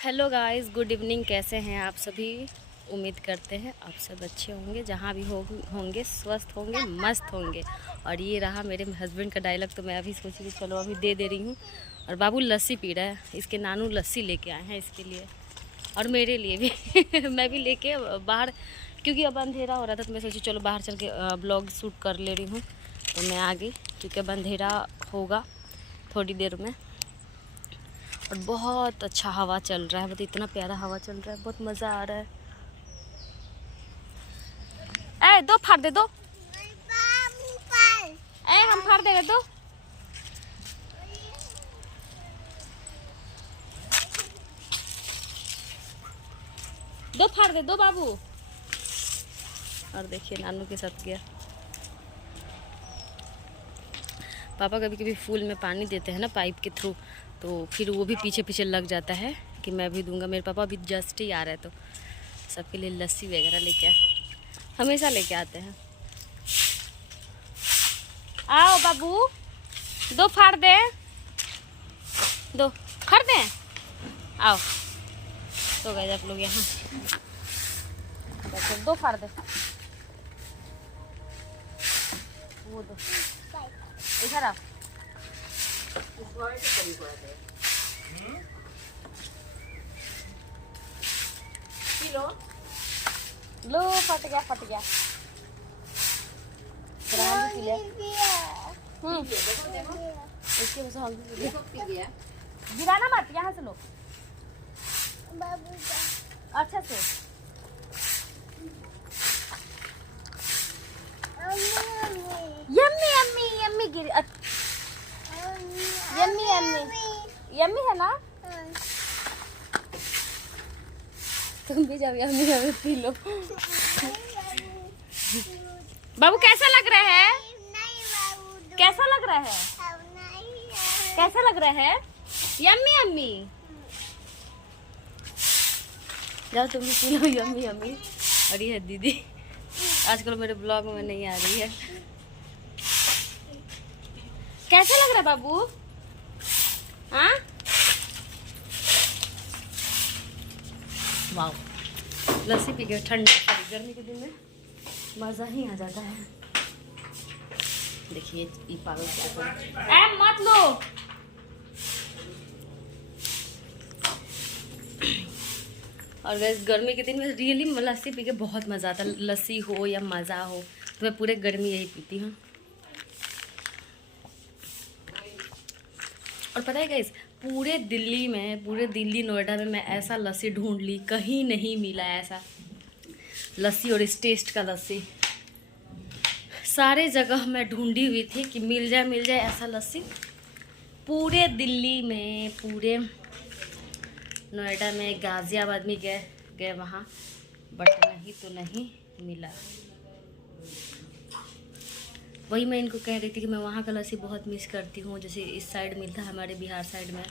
Hello guys, good evening. कैसे हैं आप सभी? उम्मीद करते हैं आप सब अच्छे होंगे, जहाँ भी होंगे स्वस्थ होंगे, मस्त होंगे। और ये रहा मेरे हस्बैंड का डायलॉग, तो मैं अभी सोची कि चलो अभी दे रही हूँ। और बाबू लस्सी पी रहा है, इसके नानू लस्सी लेके आए हैं इसके लिए और मेरे लिए भी मैं भी लेके बाहर, क्योंकि अब अंधेरा हो रहा था तो मैं सोची चलो बाहर चल के ब्लॉग शूट कर ले रही हूँ। तो मैं आ गई क्योंकि अब अंधेरा होगा थोड़ी देर में। और बहुत अच्छा हवा चल रहा है, मतलब इतना प्यारा हवा चल रहा है, बहुत मज़ा आ रहा है। ए दो फाड़ दे दो, ए हम फाड़ देंगे दो फाड़ दे दो बाबू। और देखिए नानू के साथ गया। पापा कभी कभी फूल में पानी देते हैं ना पाइप के थ्रू, तो फिर वो भी पीछे पीछे लग जाता है कि मैं भी दूंगा। मेरे पापा अभी जस्ट ही आ रहे हैं तो सबके लिए लस्सी वगैरह लेके हमेशा लेके आते हैं। आओ बाबू, दो फाड़ दे, दो फाड़ दे, आओ। तो गए आप लोग यहाँ दो फाड़ दे, वो दो इधर आओ। लो फट गया फट गया। गिराना मत, यहाँ से लो अच्छा से। यम्मी यम्मी यम्मी गिरी, यम्मी यम्मी यम्मी है ना। तुम भी जाओ यम्मी यम्मी पी लो। बाबू कैसा लग रहा है? कैसा लग रहा है? कैसा लग रहा है? Yummy yummy. जाओ तुम भी पी लो यम्मी यम्मी। और ये है दीदी, आजकल मेरे ब्लॉग में नहीं आ रही है। कैसा लग रहा है बाबू? हाँ वाह, लस्सी पी के ठंडा गर्मी के दिन में मज़ा ही आ जाता है। देखिए ये पागल क्या मत लो। और वैसे गर्मी के दिन में रियली लस्सी पी के बहुत मज़ा आता है। लस्सी हो या मज़ा हो, तो मैं पूरे गर्मी यही पीती हूँ। और पता है गाइस, पूरे दिल्ली नोएडा में मैं ऐसा लस्सी ढूंढ ली, कहीं नहीं मिला ऐसा लस्सी। और इस टेस्ट का लस्सी सारे जगह मैं ढूंढी हुई थी कि मिल जाए ऐसा लस्सी। पूरे दिल्ली में, पूरे नोएडा में, गाज़ियाबाद में गए वहाँ, बट नहीं मिला। वही मैं इनको कह रही थी कि मैं वहाँ का लस्सी बहुत मिस करती हूँ, जैसे इस साइड मिलता है हमारे बिहार साइड में।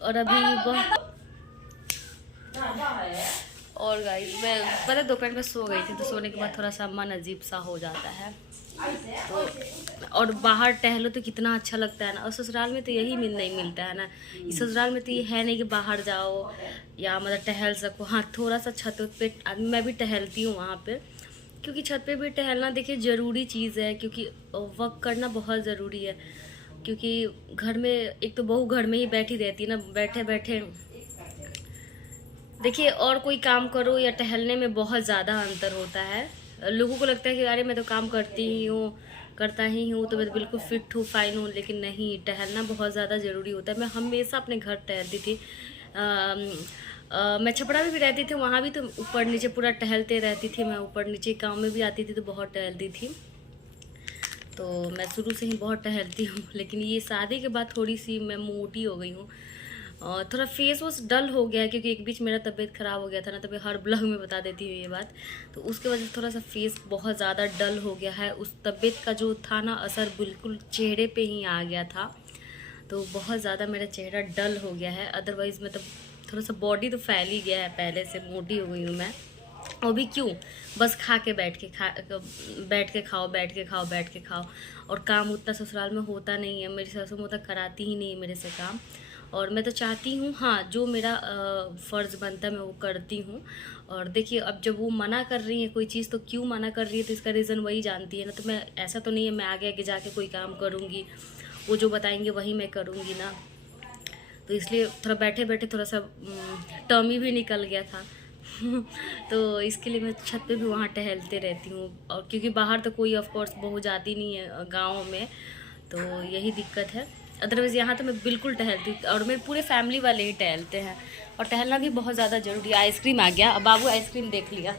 और अभी और गाइस मैं पता दोपहर में सो गई थी, तो सोने के बाद थोड़ा सा मन अजीब सा हो जाता है। तो और बाहर टहलो तो कितना अच्छा लगता है ना। और ससुराल में तो यही नहीं मिलता है ना। ससुराल में तो ये है नहीं कि बाहर जाओ या मतलब टहल सको। हाँ, थोड़ा सा छत पे मैं भी टहलती हूँ वहाँ पे, क्योंकि छत पे भी टहलना देखिए ज़रूरी चीज़ है, क्योंकि वर्क करना बहुत ज़रूरी है। क्योंकि घर में एक तो बहू घर में ही बैठी रहती है ना, बैठे बैठे देखिए, और कोई काम करो या टहलने में बहुत ज़्यादा अंतर होता है। लोगों को लगता है कि अरे मैं तो काम करता ही हूँ, तो मैं तो बिल्कुल फिट हूँ, फाइन हूँ। लेकिन नहीं, टहलना बहुत ज़्यादा ज़रूरी होता है। मैं हमेशा अपने घर टहलती थी। मैं छपड़ा में भी रहती थी, वहाँ भी तो ऊपर नीचे पूरा टहलते रहती थी मैं। ऊपर नीचे काम में भी आती थी तो बहुत टहलती थी। तो मैं शुरू से ही बहुत टहलती हूँ। लेकिन ये शादी के बाद थोड़ी सी मैं मोटी हो गई हूँ, और थोड़ा फेस वॉश डल हो गया है, क्योंकि एक बीच मेरा तबीयत ख़राब हो गया था ना, तो मैं हर ब्लॉग में बता देती हूँ ये बात। तो उसके वजह से थोड़ा सा फेस बहुत ज़्यादा डल हो गया है। उस तबीयत का जो था ना असर बिल्कुल चेहरे पे ही आ गया था, तो बहुत ज़्यादा मेरा चेहरा डल हो गया है। अदरवाइज़ मतलब थोड़ा सा बॉडी तो फैल ही गया है, पहले से मोटी हो गई हूँ मैं। वो भी क्यों, बस खा के बैठ के बैठ के खाओ, बैठ के खाओ, बैठ के खाओ। और काम उतना ससुराल में होता नहीं है, मेरी सासू माँ तक कराती ही नहीं है मेरे से काम। और मैं तो चाहती हूँ, हाँ, जो मेरा फ़र्ज़ बनता है मैं वो करती हूँ। और देखिए अब जब वो मना कर रही है कोई चीज़, तो क्यों मना कर रही है तो इसका रीज़न वही जानती है ना। तो मैं, ऐसा तो नहीं है मैं आगे आगे जाके कोई काम करूँगी, वो जो बताएंगे वही मैं करूँगी ना। तो इसलिए थोड़ा बैठे बैठे थोड़ा सा टर्मी भी निकल गया था। तो इसके लिए मैं छत पे भी वहाँ टहलते रहती हूँ। और क्योंकि बाहर तो कोई ऑफ कोर्स बहू जाती नहीं है गाँव में, तो यही दिक्कत है। अदरवाइज़ यहाँ तो मैं बिल्कुल टहलती हूँ, और मेरे पूरे फैमिली वाले ही टहलते हैं। और टहलना भी बहुत ज़्यादा ज़रूरी है। आइसक्रीम आ गया, अब बाबू आइसक्रीम देख लिया।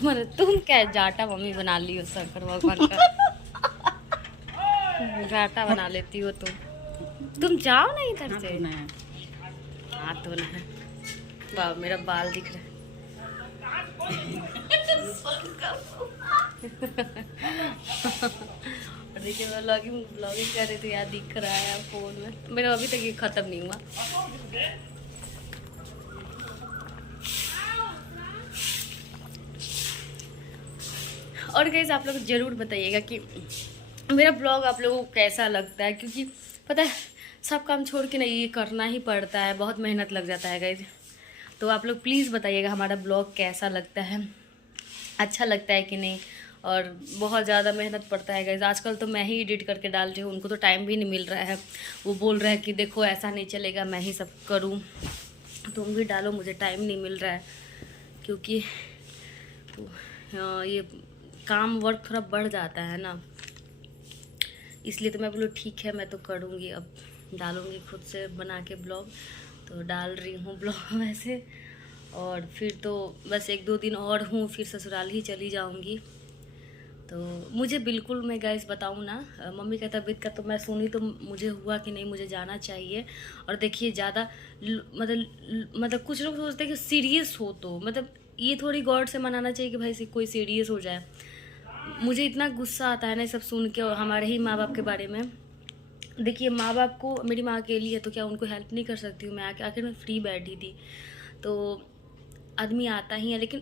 मतलब तुम क्या जाटा मम्मी बना ली हो शंकर भगवान का। जाटा बना लेती हो तुम जाओ ना इधर से। हाँ तो ना, वाह मेरा बाल दिख रहा है। देखिए मैं ब्लॉगिंग कर रही थी, यार दिख रहा है फ़ोन में मेरा, अभी तक ये ख़त्म नहीं हुआ। और गाइस आप लोग ज़रूर बताइएगा कि मेरा ब्लॉग आप लोगों को कैसा लगता है, क्योंकि पता है सब काम छोड़ के ना ये करना ही पड़ता है, बहुत मेहनत लग जाता है गाइस। तो आप लोग प्लीज़ बताइएगा हमारा ब्लॉग कैसा लगता है, अच्छा लगता है कि नहीं। और बहुत ज़्यादा मेहनत पड़ता है गाइस, आजकल तो मैं ही एडिट करके डाल रही हूँ, उनको तो टाइम भी नहीं मिल रहा है। वो बोल रहा है कि देखो ऐसा नहीं चलेगा, मैं ही सब करूँ, तुम भी डालो, मुझे टाइम नहीं मिल रहा है। क्योंकि ये काम वर्क थोड़ा बढ़ जाता है ना, इसलिए तो मैं बोलूँ ठीक है मैं तो करूँगी, अब डालूँगी खुद से बना के ब्लॉग। तो डाल रही हूँ ब्लॉग वैसे। और फिर तो बस 1-2 दिन और हूँ, फिर ससुराल ही चली जाऊँगी। तो मुझे बिल्कुल, मैं गाइस बताऊँ ना, मम्मी का तबीयत का तो मैं सुनी तो मुझे हुआ कि नहीं मुझे जाना चाहिए। और देखिए ज़्यादा मतलब कुछ लोग सोचते हैं कि सीरियस हो, तो मतलब ये थोड़ी गॉड से मनाना चाहिए कि भाई कोई सीरियस हो जाए। मुझे इतना गुस्सा आता है ना सब सुन के, और हमारे ही माँ बाप के बारे में। देखिए माँ बाप को, मेरी माँ अकेली है तो क्या उनको हेल्प नहीं कर सकती हूँ मैं? आखिर मैं फ्री बैठी थी, तो आदमी आता ही है। लेकिन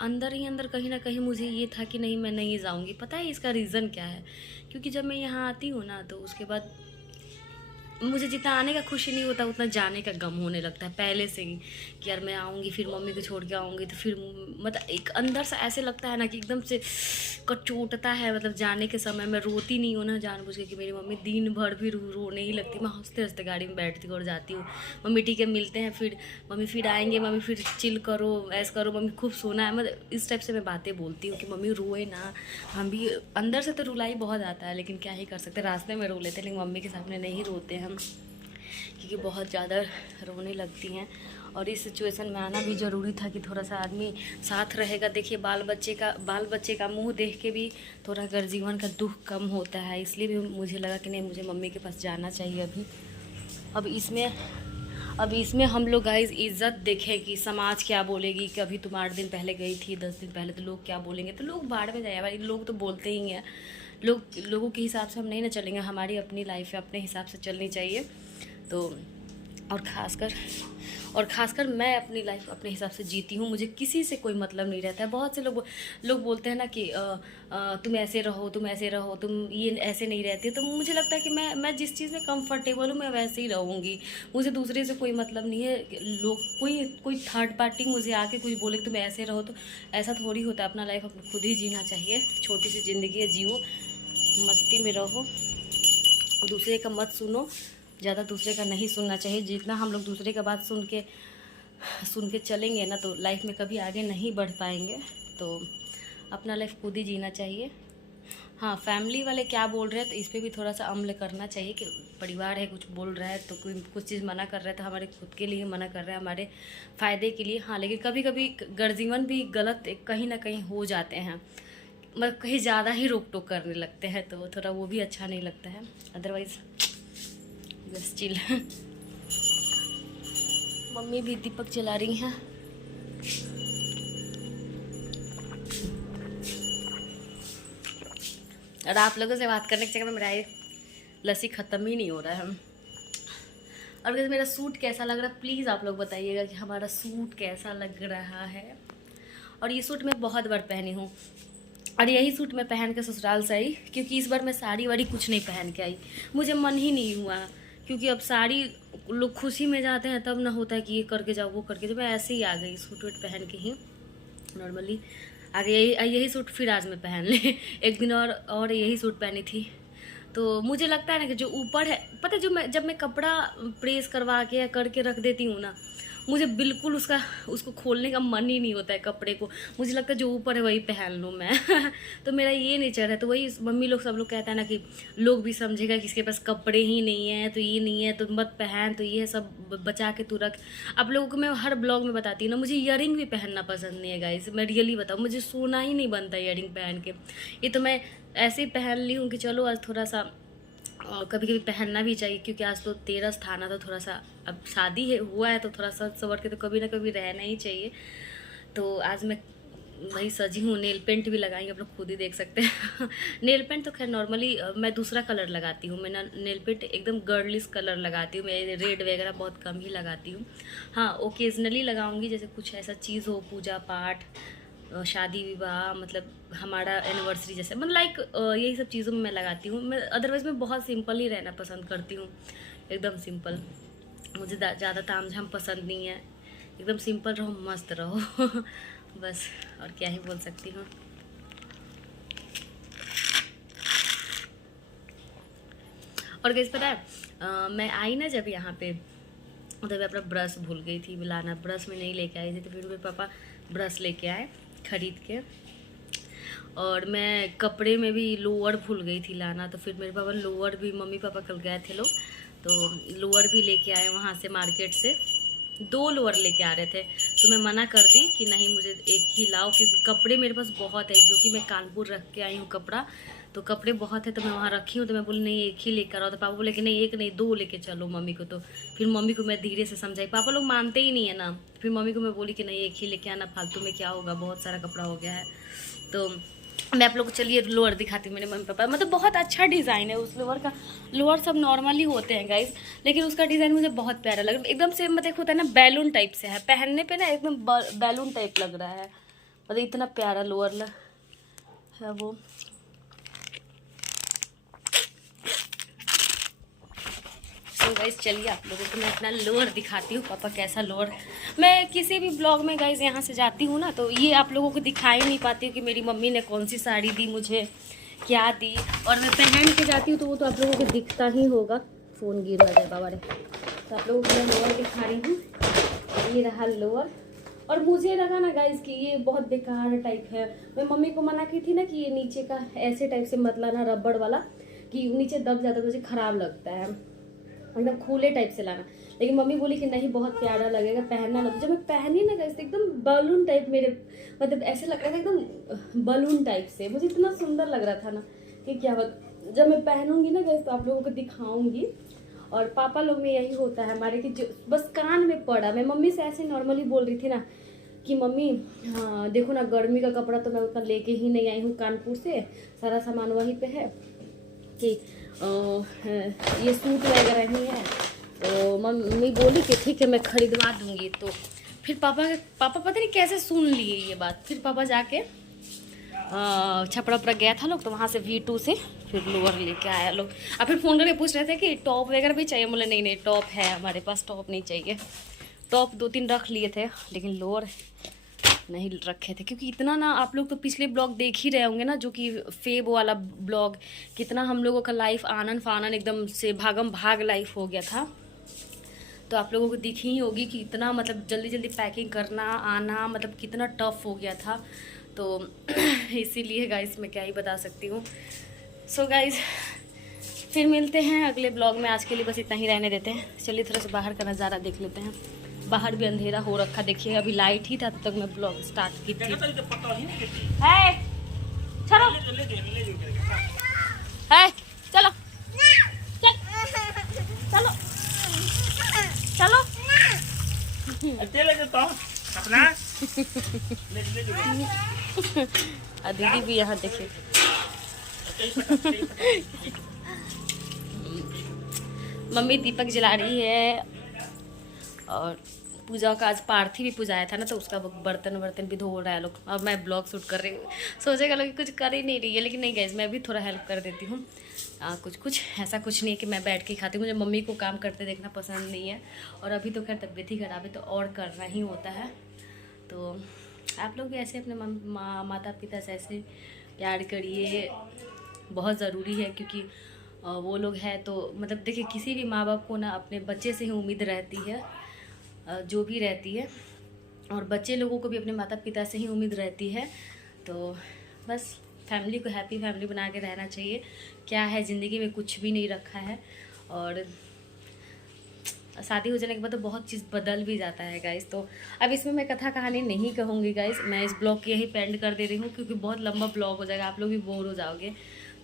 अंदर ही अंदर कहीं ना कहीं मुझे ये था कि नहीं मैं नहीं जाऊँगी। पता है इसका रीज़न क्या है? क्योंकि जब मैं यहाँ आती हूँ ना, तो उसके बाद मुझे जितना आने का खुशी नहीं होता उतना जाने का गम होने लगता है पहले से ही, कि यार मैं आऊँगी फिर मम्मी को छोड़ के आऊँगी, तो फिर मतलब एक अंदर से ऐसे लगता है ना कि एकदम से कचोटता है। मतलब जाने के समय मैं रोती नहीं हूँ ना जानबूझ के, कि मेरी मम्मी दिन भर भी रोने ही लगती, मैं हंसते हंसते गाड़ी में बैठती और जाती हूँ। मम्मी ठीक है मिलते हैं फिर, मम्मी फिर आएंगे, मम्मी फिर चिल करो, ऐसा करो, मम्मी खूब सोना है, मतलब इस टाइप से मैं बातें बोलती हूँ कि मम्मी रोए ना। हम भी अंदर से तो रुलाई बहुत आता है, लेकिन क्या ही कर सकते, रास्ते में रो लेते, लेकिन मम्मी के सामने नहीं रोते हम, क्योंकि बहुत ज़्यादा रोने लगती हैं। और इस सिचुएशन में आना भी ज़रूरी था कि थोड़ा सा आदमी साथ रहेगा। देखिए बाल बच्चे का मुंह देख के भी थोड़ा अगर जीवन का दुख कम होता है, इसलिए भी मुझे लगा कि नहीं मुझे मम्मी के पास जाना चाहिए अभी। अब इसमें हम लोग गाइस इज़्ज़त देखें कि समाज क्या बोलेगी, कि अभी तुम 8 दिन पहले गई थी, 10 दिन पहले, तो लोग क्या बोलेंगे। तो लोग बाढ़ में जाए भाई, लोग तो बोलते ही हैं। लोगों के हिसाब से हम नहीं ना चलेंगे, हमारी अपनी लाइफ है, अपने हिसाब से चलनी चाहिए। तो और खासकर मैं अपनी लाइफ अपने हिसाब से जीती हूँ, मुझे किसी से कोई मतलब नहीं रहता है। बहुत से लोग बोलते हैं ना कि तुम ऐसे रहो, तुम ये ऐसे नहीं रहती। तो मुझे लगता है कि मैं जिस चीज़ में कंफर्टेबल हूँ मैं वैसे ही रहूँगी, मुझे दूसरे से कोई मतलब नहीं है। लोग कोई थर्ड पार्टी मुझे आके कुछ बोले कि तुम ऐसे रहो, तो ऐसा थोड़ी होता है। अपना लाइफ अपने खुद ही जीना चाहिए, छोटी सी ज़िंदगी है, जियो, मस्ती में रहो, दूसरे का मत सुनो, ज़्यादा दूसरे का नहीं सुनना चाहिए। जितना हम लोग दूसरे का बात सुन के चलेंगे ना, तो लाइफ में कभी आगे नहीं बढ़ पाएंगे। तो अपना लाइफ खुद ही जीना चाहिए। हाँ, फैमिली वाले क्या बोल रहे हैं तो इस पर भी थोड़ा सा अमल करना चाहिए, कि परिवार है कुछ बोल रहा है तो कोई कुछ चीज़ मना कर रहा है तो हमारे खुद के लिए मना कर रहा है, हमारे फ़ायदे के लिए। हाँ, लेकिन कभी कभी गर्जीवन भी गलत कहीं ना कहीं हो जाते हैं, मतलब कहीं ज़्यादा ही रोक टोक करने लगते हैं, तो थोड़ा वो भी अच्छा नहीं लगता है। अदरवाइज़ बस चिल। मम्मी भी दीपक जला रही हैं। और आप लोगों से बात करने के चक्कर में मेरा लस्सी ख़त्म ही नहीं हो रहा है। और वैसे मेरा सूट कैसा लग रहा है प्लीज़ आप लोग बताइएगा कि हमारा सूट कैसा लग रहा है। और ये सूट मैं बहुत बार पहनी हूँ और यही सूट मैं पहन के ससुराल से आई, क्योंकि इस बार मैं साड़ी वाड़ी कुछ नहीं पहन के आई, मुझे मन ही नहीं हुआ। क्योंकि अब साड़ी लोग खुशी में जाते हैं तब ना होता है कि ये करके जाओ वो करके जाओ। मैं ऐसे ही आ गई सूट वूट पहन के ही नॉर्मली आगे। यही सूट फिर आज मैं पहन ले एक दिन और यही सूट पहनी थी। तो मुझे लगता है ना कि जो ऊपर है, पता है, जब मैं कपड़ा प्रेस करवा के या करके रख देती हूँ ना, मुझे बिल्कुल उसको खोलने का मन ही नहीं होता है कपड़े को। मुझे लगता है जो ऊपर है वही पहन लूँ मैं तो मेरा ये नेचर है। तो वही मम्मी लोग सब लोग कहता है ना कि लोग भी समझेगा कि इसके पास कपड़े ही नहीं है तो ये नहीं है तो मत पहन, तो ये सब बचा के तू रख। आप लोगों को मैं हर ब्लॉग में बताती हूँ ना, मुझे ईयरिंग भी पहनना पसंद नहीं है गाइस। मैं रियली बताऊँ, मुझे सोना ही नहीं बनता ईयरिंग पहन के। ये तो मैं ऐसे ही पहन ली हूँ कि चलो आज थोड़ा सा कभी कभी पहनना भी चाहिए, क्योंकि आज तो 13 था ना, तो थोड़ा सा अब शादी हुआ है तो थोड़ा सा सवर के तो कभी ना कभी रहना ही चाहिए। तो आज मैं वही सजी हूँ, नेल पेंट भी लगाएंगे, आप लोग खुद ही देख सकते हैं नेल पेंट तो खैर नॉर्मली मैं दूसरा कलर लगाती हूँ, मैं ना नेल पेंट एकदम गर्लिश कलर लगाती हूँ, मैं रेड वगैरह बहुत कम ही लगाती हूँ। हाँ ओकेजनली लगाऊंगी, जैसे कुछ ऐसा चीज़ हो, पूजा पाठ, शादी विवाह, मतलब हमारा एनिवर्सरी जैसे, मतलब लाइक यही सब चीज़ों में मैं लगाती हूँ। मैं अदरवाइज़ मैं बहुत सिंपल ही रहना पसंद करती हूँ, एकदम सिंपल। मुझे ज़्यादा तामझाम पसंद नहीं है, एकदम सिंपल रहो, मस्त रहो बस, और क्या ही बोल सकती हूँ। और कैसे पता है मैं आई ना जब यहाँ पे, तब अपना ब्रश भूल गई थी लाना, ब्रश में नहीं लेके आई थी, तो फिर मेरे पापा ब्रश लेके आए खरीद के। और मैं कपड़े में भी लोअर भूल गई थी लाना, तो फिर मेरे पापा लोअर भी, मम्मी पापा कल गए थे लोग, तो लोअर भी लेके आए वहाँ से मार्केट से। 2 लोअर लेके आ रहे थे, तो मैं मना कर दी कि नहीं मुझे एक ही लाओ, क्योंकि कपड़े मेरे पास बहुत है, जो कि मैं कानपुर रख के आई हूँ कपड़ा, तो कपड़े बहुत है तो मैं वहाँ रखी हूँ। तो मैं बोली नहीं एक ही लेकर आओ, तो पापा बोले कि नहीं एक नहीं 2 लेके चलो मम्मी को। तो फिर मम्मी को मैं धीरे से समझाई, पापा लोग मानते ही नहीं है ना। फिर मम्मी को मैं बोली कि नहीं एक ही लेके आना, फालतू में क्या होगा, बहुत सारा कपड़ा हो गया है। तो मैं आप लोग को चलिए लोअर दिखाती हूँ मेरे मम्मी पापा, मतलब बहुत अच्छा डिज़ाइन है उस लोअर का। लोअर सब नॉर्मली होते हैं गाइज, लेकिन उसका डिज़ाइन मुझे बहुत प्यारा लग रहा है, एकदम से मतलब होता है ना बैलून टाइप से है, पहनने पे ना एकदम बैलून टाइप लग रहा है, मतलब इतना प्यारा लोअर है वो। तो गाइज चलिए आप लोगों को मैं अपना लोअर दिखाती हूँ, पापा कैसा लोअर। मैं किसी भी ब्लॉग में गाइज यहाँ से जाती हूँ ना, तो ये आप लोगों को दिखा ही नहीं पाती हूँ कि मेरी मम्मी ने कौन सी साड़ी दी मुझे, क्या दी, और मैं पहन के जाती हूँ तो वो तो आप लोगों को दिखता ही होगा। फ़ोन गिर ना जाए बाबा रे। तो आप लोगों को मैं लोअर दिखा रही हूँ, ये रहा लोअर। और मुझे लगा ना गाइज कि ये बहुत बेकार टाइप है, मैं मम्मी को मना की थी ना कि ये नीचे का ऐसे टाइप से मत लाना, रबड़ वाला, कि नीचे दब जाता मुझे ख़राब लगता है, एकदम खुले टाइप से लाना। लेकिन मम्मी बोली कि नहीं बहुत प्यारा लगेगा, पहनना ना। तो जब मैं पहनी ना गाइस एकदम बलून टाइप, मेरे मतलब ऐसे लग रहा था एकदम बलून टाइप से, मुझे इतना सुंदर लग रहा था ना कि क्या बात। जब मैं पहनूंगी ना गाइस तो आप लोगों को दिखाऊंगी। और पापा लोग में यही होता है हमारे कि जो बस कान में पड़ा। मैं मम्मी से ऐसे नॉर्मली बोल रही थी ना कि मम्मी हाँ देखो ना, गर्मी का कपड़ा तो मैं उतना लेके ही नहीं आई हूँ कानपुर से, सारा सामान वहीं पे है, कि ये सूट वगैरह ही है। तो मम्मी बोली कि ठीक है मैं खरीदवा दूंगी। तो फिर पापा पता नहीं कैसे सुन लिए ये बात। फिर पापा जाके छपड़ा उपड़ा गया था लोग, तो वहाँ से V2 से फिर लोअर लेके आया लोग। और फिर फ़ोन करके पूछ रहे थे कि टॉप वगैरह भी चाहिए। बोले नहीं नहीं टॉप है हमारे पास, टॉप नहीं चाहिए। टॉप 2-3 रख लिए थे, लेकिन लोअर नहीं रखे थे, क्योंकि इतना ना आप लोग तो पिछले ब्लॉग देख ही रहे होंगे ना, जो कि फेब वाला ब्लॉग, कितना हम लोगों का लाइफ आनन फानन एकदम से भागम भाग लाइफ हो गया था। तो आप लोगों को दिखी ही होगी कि इतना मतलब जल्दी जल्दी पैकिंग करना आना, मतलब कितना टफ हो गया था। तो इसीलिए गाइस मैं क्या ही बता सकती हूँ। सो गाइस फिर मिलते हैं अगले ब्लॉग में। आज के लिए बस इतना ही रहने देते हैं। चलिए थोड़ा सा बाहर का नज़ारा देख लेते हैं। बाहर भी अंधेरा हो रखा, देखिए अभी लाइट ही था तब तक मैं ब्लॉग स्टार्ट की थी। है चलो है चलो चलो चलो दीदी भी यहाँ देखिए मम्मी दीपक जला रही है और पूजा का आज पार्थी भी पूजाया था ना, तो उसका बर्तन वर्तन भी धो रहा है लोग। अब मैं ब्लॉग शूट कर रही हूँ, सोचेगा लोग कुछ कर ही नहीं रही है, लेकिन नहीं गैस मैं भी थोड़ा हेल्प कर देती हूँ। कुछ ऐसा कुछ नहीं है कि मैं बैठ के खाती हूँ, मुझे मम्मी को काम करते देखना पसंद नहीं है। और अभी तो खैर तबीयत ही खराब है तो और करना ही होता है। तो आप लोग भी ऐसे अपने माता पिता से ऐसे प्यार करिए, बहुत ज़रूरी है। क्योंकि वो लोग हैं तो मतलब देखिए किसी भी माँ बाप को ना अपने बच्चे से ही उम्मीद रहती है, जो भी रहती है, और बच्चे लोगों को भी अपने माता पिता से ही उम्मीद रहती है। तो बस फैमिली को हैप्पी फैमिली बना के रहना चाहिए। क्या है ज़िंदगी में कुछ भी नहीं रखा है, और शादी हो जाने के बाद तो बहुत चीज़ बदल भी जाता है गाइस। तो अब इसमें मैं कथा कहानी नहीं कहूँगी गाइस, मैं इस ब्लॉग की यही पेंड कर दे रही हूँ क्योंकि बहुत लंबा ब्लॉग हो जाएगा, आप लोग भी बोर हो जाओगे।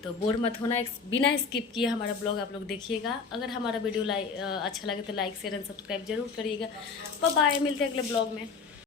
तो बोर मत होना, बिना स्किप किए हमारा ब्लॉग आप लोग देखिएगा। अगर हमारा वीडियो अच्छा लगे तो लाइक शेयर एंड सब्सक्राइब जरूर करिएगा। बाय, मिलते हैं अगले ब्लॉग में।